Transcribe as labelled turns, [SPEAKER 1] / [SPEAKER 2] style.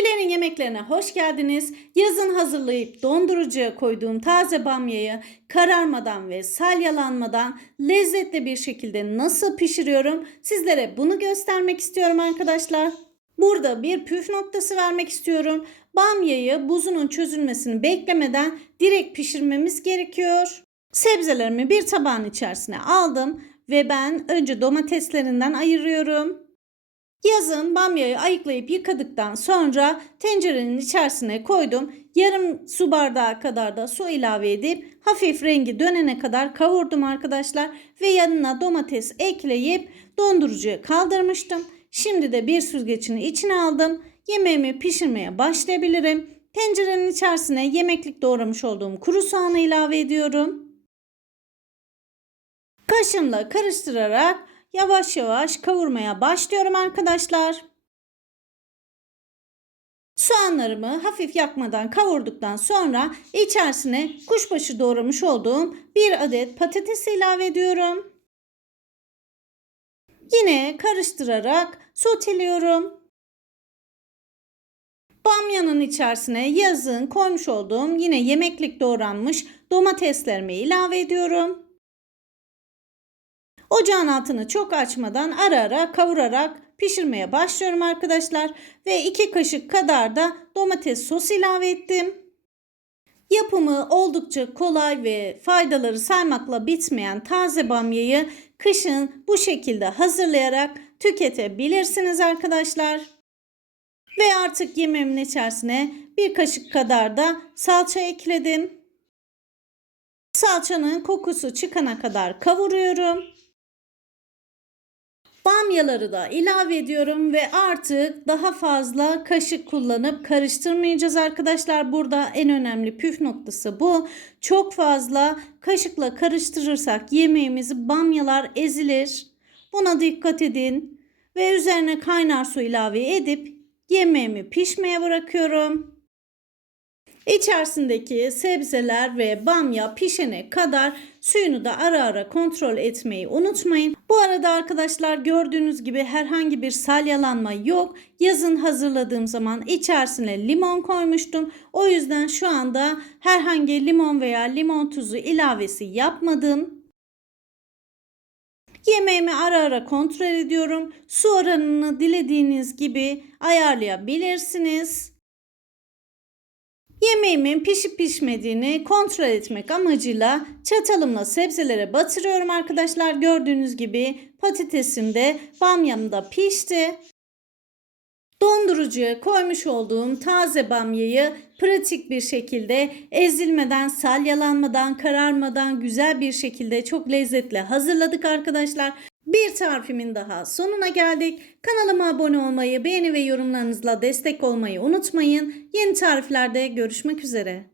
[SPEAKER 1] Güler'in yemeklerine hoş geldiniz. Yazın hazırlayıp dondurucuya koyduğum taze bamyayı kararmadan ve salyalanmadan lezzetli bir şekilde nasıl pişiriyorum sizlere bunu göstermek istiyorum arkadaşlar. Burada bir püf noktası vermek istiyorum. Bamyayı buzunun çözülmesini beklemeden direkt pişirmemiz gerekiyor. Sebzelerimi bir tabağın içerisine aldım ve ben önce domateslerinden ayırıyorum. Yazın bamyayı ayıklayıp yıkadıktan sonra tencerenin içerisine koydum. Yarım su bardağı kadar da su ilave edip hafif rengi dönene kadar kavurdum arkadaşlar. Ve yanına domates ekleyip dondurucuya kaldırmıştım. Şimdi de bir süzgecini içine aldım. Yemeğimi pişirmeye başlayabilirim. Tencerenin içerisine yemeklik doğramış olduğum kuru soğanı ilave ediyorum. Kaşımla karıştırarak yavaş yavaş kavurmaya başlıyorum arkadaşlar. Soğanlarımı hafif yakmadan kavurduktan sonra içerisine kuşbaşı doğramış olduğum bir adet patates ilave ediyorum. Yine karıştırarak soteliyorum. Bamyanın içerisine yazın koymuş olduğum yine yemeklik doğranmış domateslerimi ilave ediyorum. Ocağın altını çok açmadan ara ara kavurarak pişirmeye başlıyorum arkadaşlar. Ve 2 kaşık kadar da domates sos ilave ettim. Yapımı oldukça kolay ve faydaları saymakla bitmeyen taze bamyayı kışın bu şekilde hazırlayarak tüketebilirsiniz arkadaşlar. Ve artık yemeğimin içerisine bir kaşık kadar da salça ekledim. Salçanın kokusu çıkana kadar kavuruyorum. Bamyaları da ilave ediyorum ve artık daha fazla kaşık kullanıp karıştırmayacağız arkadaşlar. Burada en önemli püf noktası bu. Çok fazla kaşıkla karıştırırsak yemeğimizi bamyalar ezilir. Buna dikkat edin. Ve üzerine kaynar su ilave edip yemeğimi pişmeye bırakıyorum. İçerisindeki sebzeler ve bamya pişene kadar suyunu da ara ara kontrol etmeyi unutmayın. Bu arada arkadaşlar gördüğünüz gibi herhangi bir salyalanma yok. Yazın hazırladığım zaman içerisine limon koymuştum. O yüzden şu anda herhangi limon veya limon tuzu ilavesi yapmadım. Yemeğimi ara ara kontrol ediyorum. Su oranını dilediğiniz gibi ayarlayabilirsiniz. Yemeğimin pişip pişmediğini kontrol etmek amacıyla çatalımla sebzelere batırıyorum arkadaşlar. Gördüğünüz gibi patatesim de bamyam da pişti. Dondurucuya koymuş olduğum taze bamyayı pratik bir şekilde ezilmeden, salyalanmadan, kararmadan güzel bir şekilde çok lezzetli hazırladık arkadaşlar. Bir tarifimin daha sonuna geldik. Kanalıma abone olmayı, beğeni ve yorumlarınızla destek olmayı unutmayın. Yeni tariflerde görüşmek üzere.